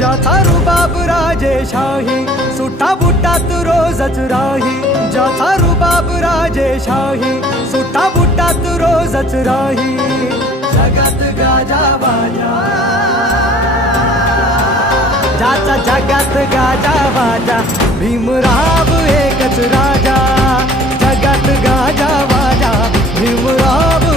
ज्याचा रुबाब राजेशाही, सुटा बुटात रोजच राही. ज्याचा रुबाब राजेशाही, सुटा बुटात रोजच राही. जगात गाजा बाजा, ज्याचा जगात गाजा बाजा, भीमराव एकच राजा. जगात गाजा बाजा, भीमराव